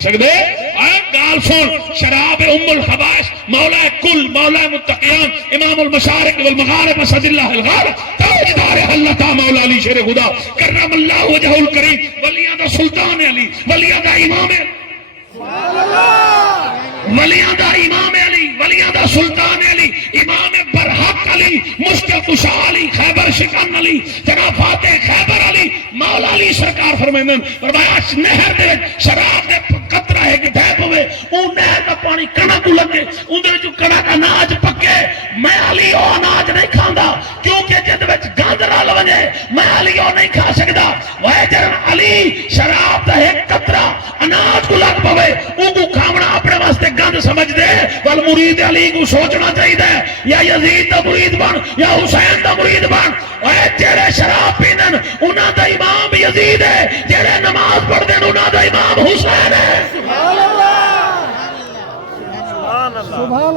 سکتے گال سن شراب ام الخبائث مولا کل مولا متقیان امام المشارق والمغارب اسد اللہ الغالب تاجدار اللہ تا مولا علی شیر خدا کرم اللہ وجہ الکریم ولیاں دا سلطان علی ولیاں دا امام ولیاں دا امام علی ولیاں دا سلطان علی امام برحق علی مشتقشا علی خیبر شکن علی جناب فاتح خیبر علی مولا علی سرکار فرمائندن فرمایا نہر دے شراب دے قطرہ ہے کہ ڈھیپ ہوئے اون نہر دا پانی کنا کو لگے اون دے جو کنا کا ناج پکے میں علی او اناج نہیں کھاندا کیونکہ جد وچ گاندرا لوجے میں علی او نہیں کھا سکدا وہ جرن علی شراب دا ایک قطرہ اناج کو لگ پوے اون کو کھاونا اپنے واسطے گند سمجھ دے والمرید علی کو سوچنا چاہیے یا یزید دا مرید بن یا حسین دا مرید بن اے جڑے شراب پیندن انہاں دا امام یزید ہے جڑے نماز پڑھدن انہاں دا امام حسین ہے سبحان اللہ سبحان اللہ